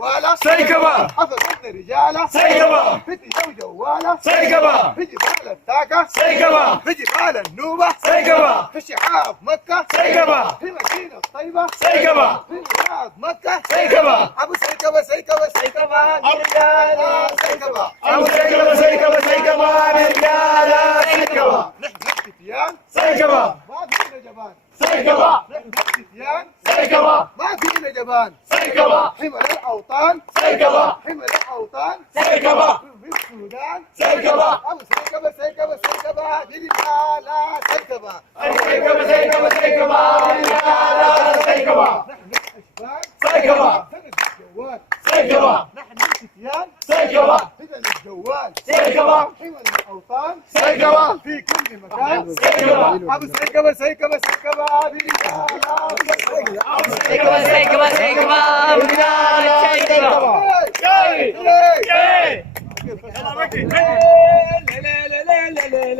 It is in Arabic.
جواله سيكبا حفظتنا رجاله سيكبا في جو جواله سيكبا في جبال التاكه سيكبا في جبال النوبه سيكبا في شعاب مكه سيكبا في مدينه طيبه سيكبا في رياض مكه سيكبا ابو سيكبه سيكبه سيكبه رجاله سيكبه أبو سيكبا سيكبا سيكبا رجالة سيكبا نحن الفتيان سيكبا ما فينا جبان سيكبا نحن الفتيان سيكبا ما فينا جبان سيكبا حمل الاوطان سيكبا حمل الاوطان سيكبا في السودان سيكبا ابو سيكبه سيكبه سيكبه رجاله سيكبه أبو سيكبا سيكبا سيكبا رجالة سيكبا نحن الاشبال سيكبا فقد الجوال سيكبا نحن الفتيان سيكبا فقد الجوال سيكبا حمل الاوطان سيكبا في كل مكان سيكبا ابو سيكبه سيكبه سيكبه رجاله أبو سيكبا سيكبا سيكبا رجالة سيكبا سيكبه جاي جاي يلا مكي